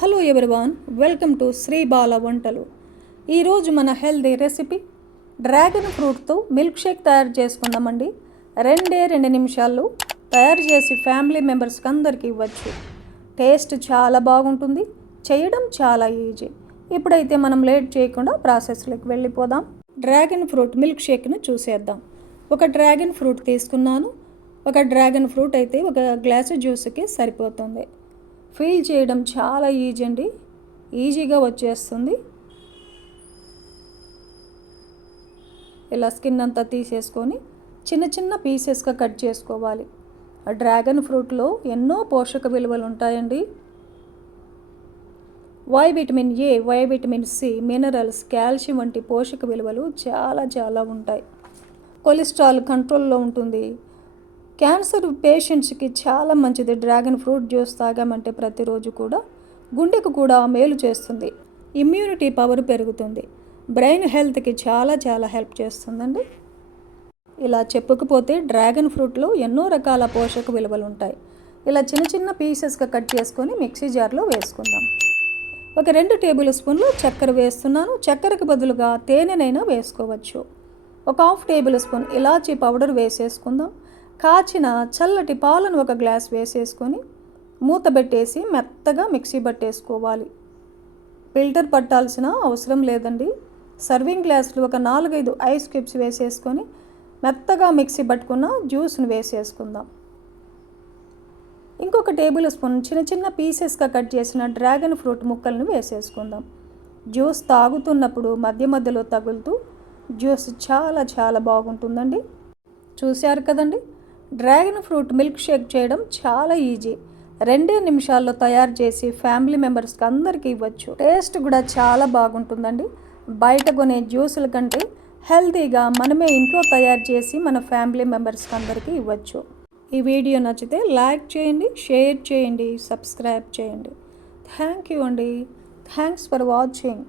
Hello everyone, welcome to Sri Bala Vantalu. ఈరోజు మన healthy recipe dragon ఫ్రూట్తో మిల్క్ షేక్ తయారు చేసుకుందామండి. 2 నిమిషాల్లో తయారు చేసి ఫ్యామిలీ మెంబర్స్కి అందరికీ ఇవ్వచ్చు. టేస్ట్ చాలా బాగుంటుంది, చేయడం చాలా ఈజీ. ఇప్పుడైతే మనం లేట్ చేయకుండా ప్రాసెస్లోకి వెళ్ళిపోదాం. డ్రాగన్ ఫ్రూట్ మిల్క్ షేక్ను చూసేద్దాం. ఒక డ్రాగన్ ఫ్రూట్ తీసుకున్నాను. ఒక డ్రాగన్ ఫ్రూట్ అయితే ఒక గ్లాసు జ్యూస్కి సరిపోతుంది. ఫీల్ చేయడం చాలా ఈజీ అండి, ఈజీగా వచ్చేస్తుంది. ఇలా స్కిన్ అంతా తీసేసుకొని చిన్న చిన్న పీసెస్గా కట్ చేసుకోవాలి. డ్రాగన్ ఫ్రూట్లో ఎన్నో పోషక విలువలు ఉంటాయండి. Vitamin A, vitamin C, minerals, calcium వంటి పోషక విలువలు చాలా ఉంటాయి. కొలెస్ట్రాల్ కంట్రోల్లో ఉంటుంది. క్యాన్సర్ పేషెంట్స్కి చాలా మంచిది. డ్రాగన్ ఫ్రూట్ జ్యూస్ తాగామంటే ప్రతిరోజు కూడా గుండెకు కూడా మేలు చేస్తుంది. ఇమ్యూనిటీ పవర్ పెరుగుతుంది. బ్రెయిన్ హెల్త్కి చాలా హెల్ప్ చేస్తుందండి. ఇలా చెప్పుకుపోతే డ్రాగన్ ఫ్రూట్లో ఎన్నో రకాల పోషక విలువలు ఉంటాయి. ఇలా చిన్న చిన్న పీసెస్గా కట్ చేసుకొని మిక్సీ జార్లో వేసుకుందాం. ఒక 2 టేబుల్ స్పూన్లు చక్కెర వేస్తున్నాను. చక్కెరకు బదులుగా తేనెనైనా వేసుకోవచ్చు. ఒక 1/2 టేబుల్ స్పూన్ ఇలాచీ పౌడర్ వేసేసుకుందాం. కాచిన చల్లటి పాలను ఒక గ్లాస్ వేసేసుకొని మూత పెట్టేసి మెత్తగా మిక్సీ పట్టేసుకోవాలి. ఫిల్టర్ పట్టాల్సిన అవసరం లేదండి. సర్వింగ్ గ్లాసులు ఒక 4-5 ఐస్ క్యూబ్స్ వేసేసుకొని మెత్తగా మిక్సీ పట్టుకున్న జ్యూస్ను వేసేసుకుందాం. ఇంకొక టేబుల్ స్పూన్ చిన్న పీసెస్గా కట్ చేసిన డ్రాగన్ ఫ్రూట్ ముక్కలను వేసేసుకుందాం. జ్యూస్ తాగుతున్నప్పుడు మధ్యలో తగులుతూ జ్యూస్ చాలా బాగుంటుందండి. చూశారు కదండి, డ్రాగన్ ఫ్రూట్ మిల్క్ షేక్ చేయడం చాలా ఈజీ. 2 నిమిషాల్లో తయారు చేసి ఫ్యామిలీ మెంబర్స్కి అందరికీ ఇవ్వచ్చు. టేస్ట్ కూడా చాలా బాగుంటుందండి. బయట కొనే జ్యూసుల కంటే హెల్తీగా మనమే ఇంట్లో తయారు చేసి మన ఫ్యామిలీ మెంబర్స్కి అందరికీ ఇవ్వచ్చు. ఈ వీడియో నచ్చితే లైక్ చేయండి, షేర్ చేయండి, సబ్స్క్రైబ్ చేయండి. థ్యాంక్ యూ అండి. Thanks for watching.